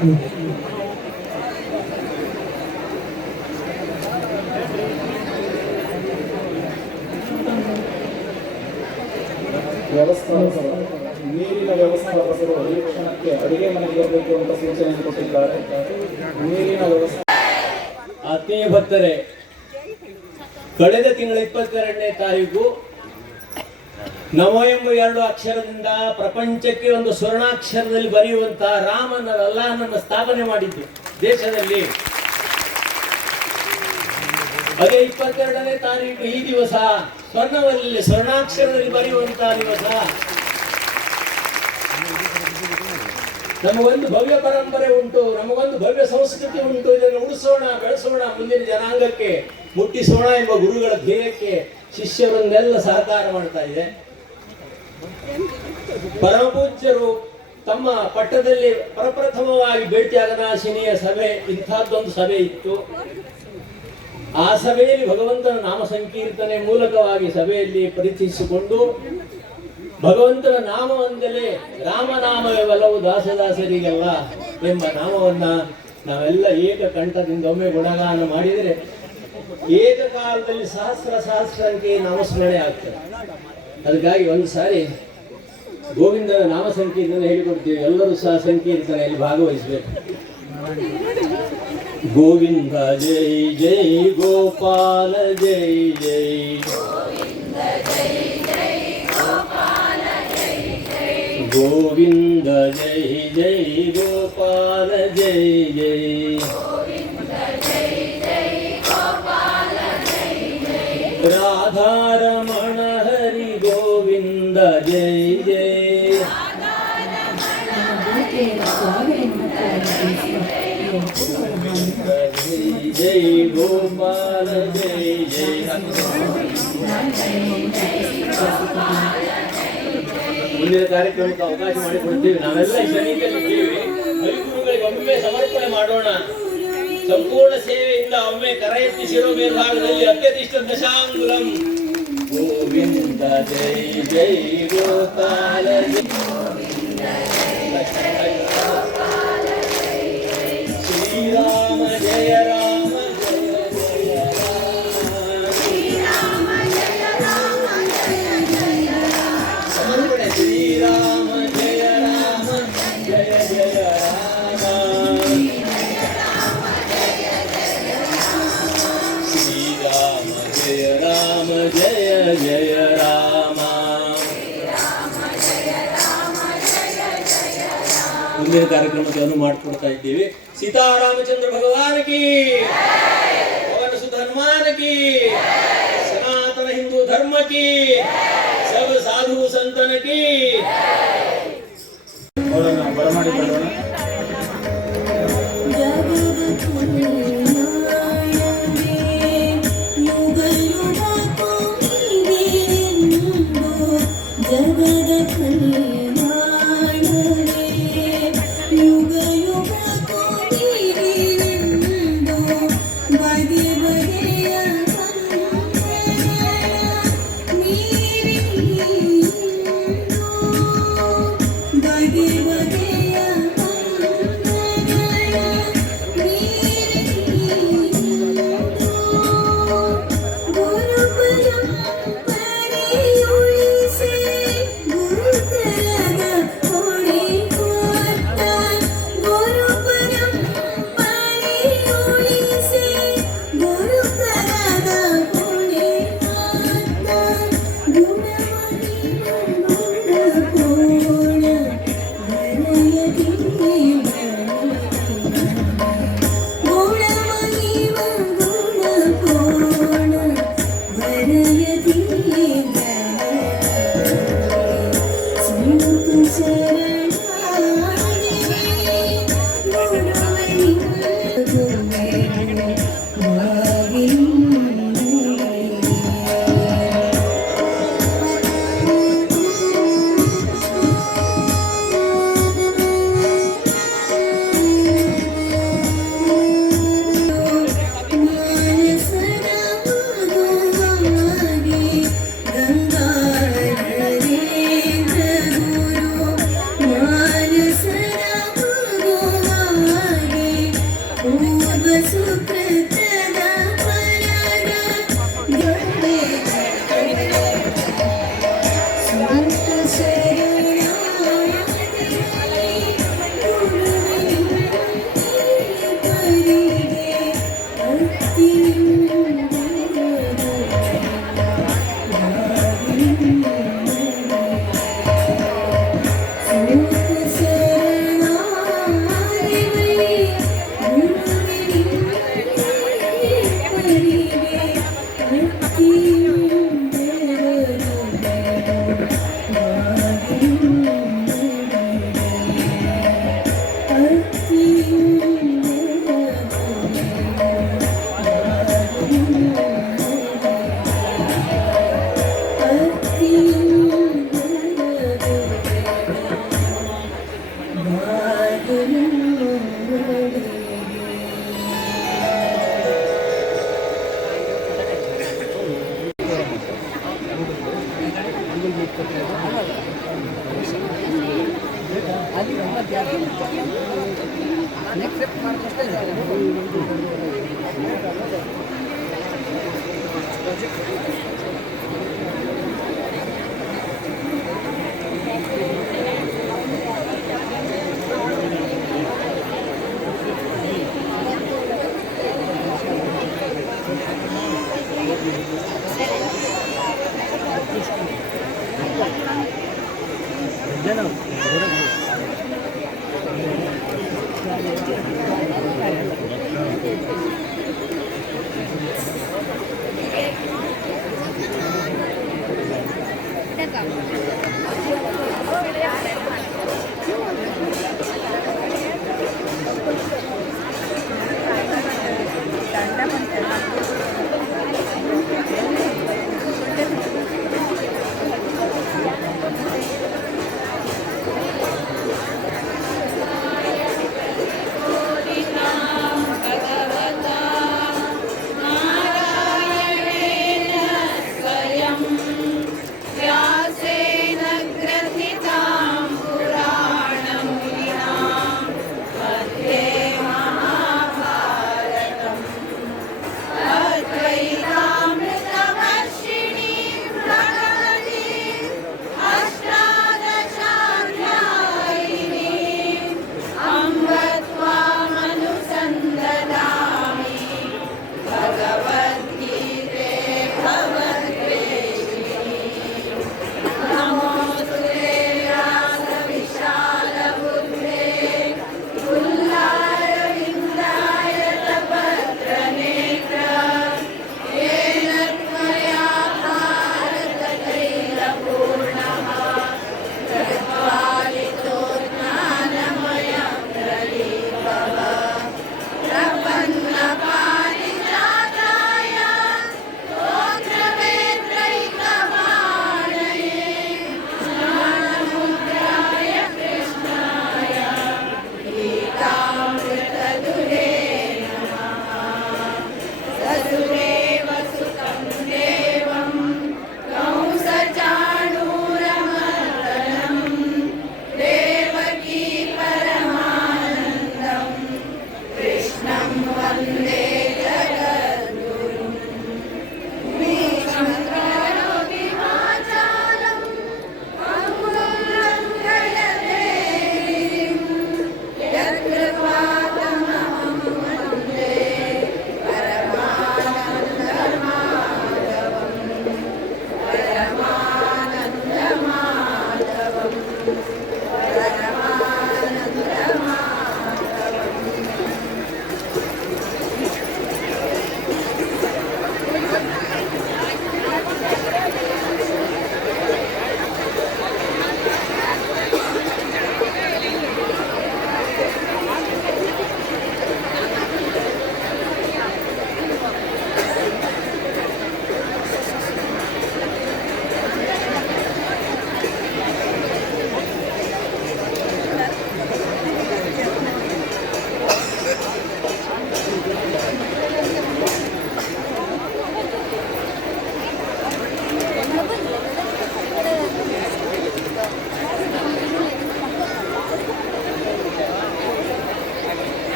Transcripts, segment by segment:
Thank you. ಕಳೆದ ತಿಂಗಳ ಇಪ್ಪತ್ತೆರಡನೇ ತಾರೀಕು ನಮೋ ಎಂಬ ಎರಡು ಅಕ್ಷರದಿಂದ ಪ್ರಪಂಚಕ್ಕೆ ಒಂದು ಸ್ವರ್ಣಾಕ್ಷರದಲ್ಲಿ ಬರೆಯುವಂತಹ ರಾಮನ ಅಲ್ಲಾಹನನ್ನು ಸ್ಥಾಪನೆ ಮಾಡಿದ್ದು ದೇಶದಲ್ಲಿ. ಅದೇ ಇಪ್ಪತ್ತೆರಡನೇ ತಾರೀಕು ಈ ದಿವಸ ಸ್ವರ್ಣವಲ್ಲಿ ಸ್ವರ್ಣಾಕ್ಷರದಲ್ಲಿ ಬರೆಯುವಂತಹ ದಿವಸ. ನಮಗೊಂದು ಭವ್ಯ ಪರಂಪರೆ ಉಂಟು, ನಮಗೊಂದು ಭವ್ಯ ಸಂಸ್ಕೃತಿ ಉಂಟು, ಇದನ್ನು ಉಳಿಸೋಣ, ಬೆಳೆಸೋಣ ಮುಂದಿನ ಜನಾಂಗಕ್ಕೆ. ಮುಟ್ಟಿಸೋಣ ಎಂಬ ಗುರುಗಳ ಧ್ಯೇಯಕ್ಕೆ ಶಿಷ್ಯರನ್ನೆಲ್ಲ ಸಹಕಾರ ಮಾಡ್ತಾ ಇದೆ. ಪರಮಪೂಜ್ಯರು ತಮ್ಮ ಪಟ್ಟದಲ್ಲಿ ಪ್ರಪ್ರಥಮವಾಗಿ ಭೇಟಿಯಾಗನಾಶಿನಿಯ ಸಭೆ, ಇಂಥದ್ದೊಂದು ಸಭೆ ಇತ್ತು. ಆ ಸಭೆಯಲ್ಲಿ ಭಗವಂತನ ನಾಮ ಸಂಕೀರ್ತನೆ ಮೂಲಕವಾಗಿ ಸಭೆಯಲ್ಲಿ ಪರಿಚಯಿಸಿಕೊಂಡು ಭಗವಂತನ ನಾಮವಂದಲೇ ರಾಮನಾಮವೇ ಬಲವು ದಾಸದಾಸರಿಗೆಲ್ಲ ಎಂಬ ನಾಮವನ್ನ ನಾವೆಲ್ಲ ಏಕ ಕಂಠದಿಂದ ಒಮ್ಮೆ ಗುಣಗಾನ ಮಾಡಿದರೆ ಏಕಕಾಲದಲ್ಲಿ ಸಹಸ್ರ ಸಹಸ್ರಕ್ಕೆ ನಾಮಸ್ಮರಣೆ ಆಗ್ತದೆ. ಅದಕ್ಕಾಗಿ ಒಂದು ಸಾರಿ ಗೋವಿಂದನ ನಾಮ ಸಂಕೀರ್ತನೆ ಹೇಳಿಕೊಡ್ತೀವಿ. ಎಲ್ಲರೂ ಸಹ ಸಂಕೀರ್ತನೆಯಲ್ಲಿ ಭಾಗವಹಿಸಬೇಕು. ಗೋವಿಂದ ಜೈ ಜೈ ಗೋಪಾಲ ಜೈ ಜೈ. ಗೋವಿಂದ ಜೈ ಜೈ ಗೋಪಾಲ ಜೈ ಜೈ. ರಾಧಾರಮಣ ಹರಿ ಗೋವಿಂದ ಜೈ ಜೈ ಜೈ ಜೈ ಗೋಪಾಲ ಜೈ ಜೈ ಮುಂದಿನ ಕಾರ್ಯಕ್ರಮಕ್ಕೆ ಅವಕಾಶ ಮಾಡಿಕೊಡ್ತೀವಿ. ನಾವೆಲ್ಲ ಈ ಸನ್ನಿಧಿಯಲ್ಲಿದ್ದೀವಿ ಹರಿಗುರುಗಳಿಗೆ ಒಮ್ಮೆ ಸಮರ್ಪಣೆ ಮಾಡೋಣ. ಸಂಪೂರ್ಣ ಸೇವೆಯಿಂದ ಒಮ್ಮೆ ಕರ ಎತ್ತಿ ಶಿರೋ ಮೇಲ್ಭಾಗದಲ್ಲಿ ಅತ್ಯಧಿಷ್ಠ ದಶಾಂಗುಲಂ ಗೋವಿಂದ ಜೈ ಜೈ ಗೋಪಾಲ ಮುಂದಿನ ಕಾರ್ಯಕ್ರಮಕ್ಕೆ ಅನು ಮಾಡಿಕೊಡ್ತಾ ಇದ್ದೇವೆ. ಸೀತಾರಾಮಚಂದ್ರ ಭಗವಾನಕಿ ಅವನ ಸುಧ ಸನಾತನ ಹಿಂದೂ ಧರ್ಮಕಿ ಸಬ ಸಾಧು ಸಂತನಕಿ ಬರಮಾಡಿ ಬರೋಣ ಅಲ್ಲಿ ನಾನು ಎಕ್ಸೆಪ್ಟ್ ಮಾಡ್ಕೊಷ್ಟೇ ಪ್ರಾಜೆಕ್ಟ್ lleno.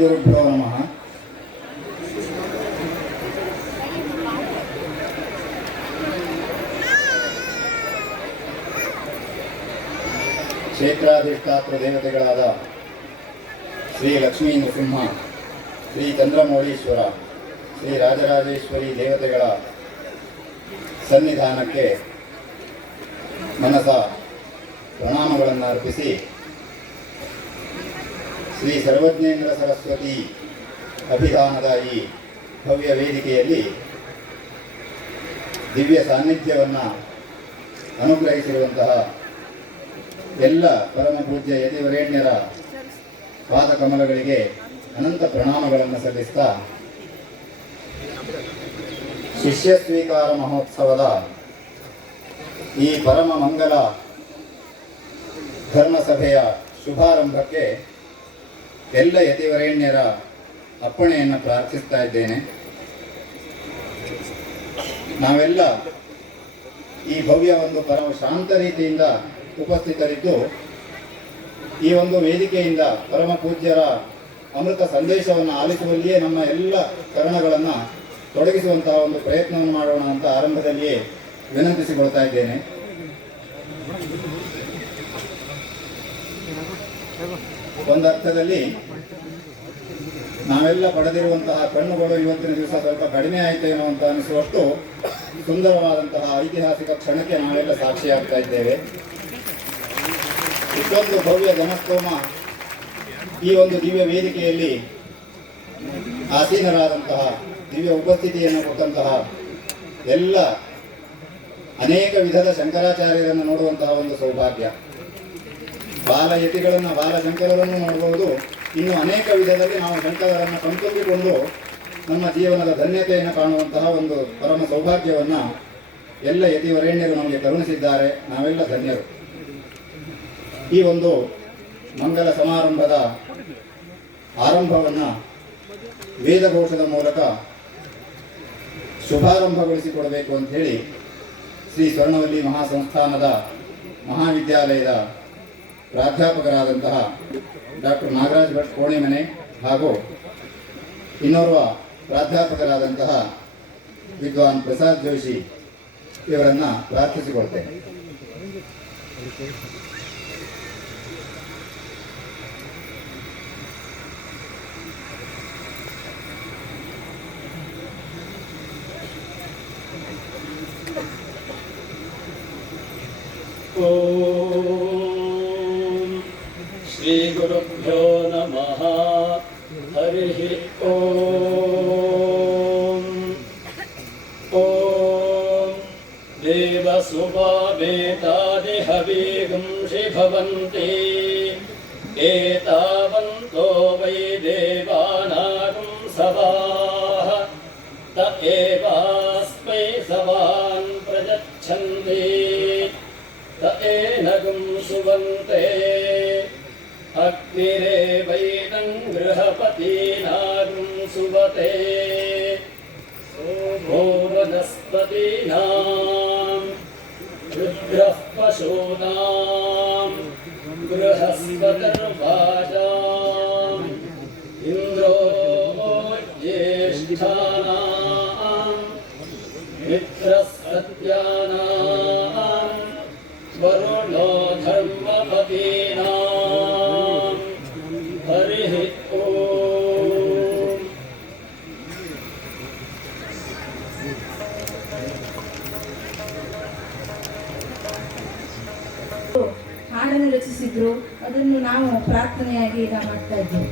ಬ್ರಹ್ಮ ನಮಃ. ಕ್ಷೇತ್ರಾಧಿಷ್ಠಾತ್ರ ದೇವತೆಗಳಾದ ಶ್ರೀ ಲಕ್ಷ್ಮೀ ನೃಸಿಂಹ ಶ್ರೀ ಚಂದ್ರಮೌಳೀಶ್ವರ, ಶ್ರೀ ರಾಜರಾಜೇಶ್ವರಿ ದೇವತೆಗಳ ಸನ್ನಿಧಾನಕ್ಕೆ ಮನಸ ಪ್ರಣಾಮಗಳನ್ನು ಅರ್ಪಿಸಿ ಶ್ರೀ ಸರ್ವಜ್ಞೇಂದ್ರ ಸರಸ್ವತಿ ಅಭಿಧಾನದ ಈ ಭವ್ಯ ವೇದಿಕೆಯಲ್ಲಿ ದಿವ್ಯ ಸಾನ್ನಿಧ್ಯವನ್ನು ಅನುಗ್ರಹಿಸಿರುವಂತಹ ಎಲ್ಲ ಪರಮ ಪೂಜ್ಯ ಯತಿವರೇಣ್ಯರ ಪಾದಕಮಲಗಳಿಗೆ ಅನಂತ ಪ್ರಣಾಮಗಳನ್ನು ಸಲ್ಲಿಸ್ತಾ ಶಿಷ್ಯ ಸ್ವೀಕಾರ ಮಹೋತ್ಸವದ ಈ ಪರಮ ಮಂಗಲ ಧರ್ಮಸಭೆಯ ಶುಭಾರಂಭಕ್ಕೆ ಎಲ್ಲ ಯತಿವರೇಣ್ಯರ ಅಪ್ಪಣೆಯನ್ನು ಪ್ರಾರ್ಥಿಸ್ತಾ ಇದ್ದೇನೆ. ನಾವೆಲ್ಲ ಈ ಭವ್ಯ ಒಂದು ಪರಮ ಶಾಂತ ರೀತಿಯಿಂದ ಉಪಸ್ಥಿತರಿದ್ದು, ಈ ಒಂದು ವೇದಿಕೆಯಿಂದ ಪರಮ ಪೂಜ್ಯರ ಅಮೃತ ಸಂದೇಶವನ್ನು ಆಲಿಸುವಲ್ಲಿಯೇ ನಮ್ಮ ಎಲ್ಲ ಕರಣಗಳನ್ನು ತೊಡಗಿಸುವಂತಹ ಒಂದು ಪ್ರಯತ್ನವನ್ನು ಮಾಡೋಣ ಅಂತ ಆರಂಭದಲ್ಲಿಯೇ ವಿನಂತಿಸಿಕೊಳ್ತಾ ಇದ್ದೇನೆ. ಒಂದರ್ಥದಲ್ಲಿ ನಾವೆಲ್ಲ ಪಡೆದಿರುವಂತಹ ಕಣ್ಣುಗಳು ಇವತ್ತಿನ ದಿವಸ ಸ್ವಲ್ಪ ಕಡಿಮೆ ಆಯಿತೇನೋ ಅಂತ ಅನಿಸುವಷ್ಟು ಸುಂದರವಾದಂತಹ ಐತಿಹಾಸಿಕ ಕ್ಷಣಕ್ಕೆ ನಾವೆಲ್ಲ ಸಾಕ್ಷಿಯಾಗ್ತಾ ಇದ್ದೇವೆ. ಇಷ್ಟೊಂದು ಭವ್ಯ ಜನಸ್ತೋಮ ಈ ಒಂದು ದಿವ್ಯ ವೇದಿಕೆಯಲ್ಲಿ ಆಸೀನರಾದಂತಹ ದಿವ್ಯ ಉಪಸ್ಥಿತಿಯನ್ನು ಕೊಟ್ಟಂತಹ ಎಲ್ಲ ಅನೇಕ ವಿಧದ ಶಂಕರಾಚಾರ್ಯರನ್ನು ನೋಡುವಂತಹ ಒಂದು ಸೌಭಾಗ್ಯ. ಬಾಲಯತಿಗಳನ್ನು ಬಾಲಶಂಕರರನ್ನು ನೋಡಬಹುದು ಇನ್ನು ಅನೇಕ ವಿಧದಲ್ಲಿ ನಾವು ಶಂಕರರನ್ನು ಕಣ್ತುಂಬಿಕೊಂಡು ನಮ್ಮ ಜೀವನದ ಧನ್ಯತೆಯನ್ನು ಕಾಣುವಂತಹ ಒಂದು ಪರಮ ಸೌಭಾಗ್ಯವನ್ನು ಎಲ್ಲ ಯತಿವರೇಣ್ಯರು ನಮಗೆ ಕರುಣಿಸಿದ್ದಾರೆ. ನಾವೆಲ್ಲ ಧನ್ಯರು. ಈ ಒಂದು ಮಂಗಲ ಸಮಾರಂಭದ ಆರಂಭವನ್ನು ವೇದಘೋಷದ ಮೂಲಕ ಶುಭಾರಂಭಗೊಳಿಸಿಕೊಡಬೇಕು ಅಂಥೇಳಿ ಶ್ರೀ ಸ್ವರ್ಣವಲ್ಲಿ ಮಹಾಸಂಸ್ಥಾನದ ಮಹಾವಿದ್ಯಾಲಯದ ಪ್ರಾಧ್ಯಾಪಕರಾದಂತಹ ಡಾಕ್ಟರ್ ನಾಗರಾಜ್ ಭಟ್ ಕೋಣೆಮನೆ ಹಾಗೂ ಇನ್ನೋರ್ವ ಪ್ರಾಧ್ಯಾಪಕರಾದಂತಹ ವಿದ್ವಾನ್ ಪ್ರಸಾದ್ ಜೋಶಿ ಇವರನ್ನು ಪ್ರಾರ್ಥಿಸಿಕೊಳ್ತೇನೆ. त एवास्मै सवान् प्रयच्छन्ति। त एनगुं सुवन्ते। अग्निरेवैनं गृहपतीनागुं सुवते। सोमो वनस्पतीनां रुद्रः पशूनां बृहस्पतिर्वाजाम्। इन्द्रो ज्येष्ठानां मित्रसत्यानां वरुणो धर्मपतीनां हरिः ॐ ಹಾಡನ್ನು ರಚಿಸಿದ್ರು ಅದನ್ನು ನಾವು ಪ್ರಾರ್ಥನೆಯಾಗಿ ಈಗ ಮಾಡ್ತಾ ಇದ್ದೇವೆ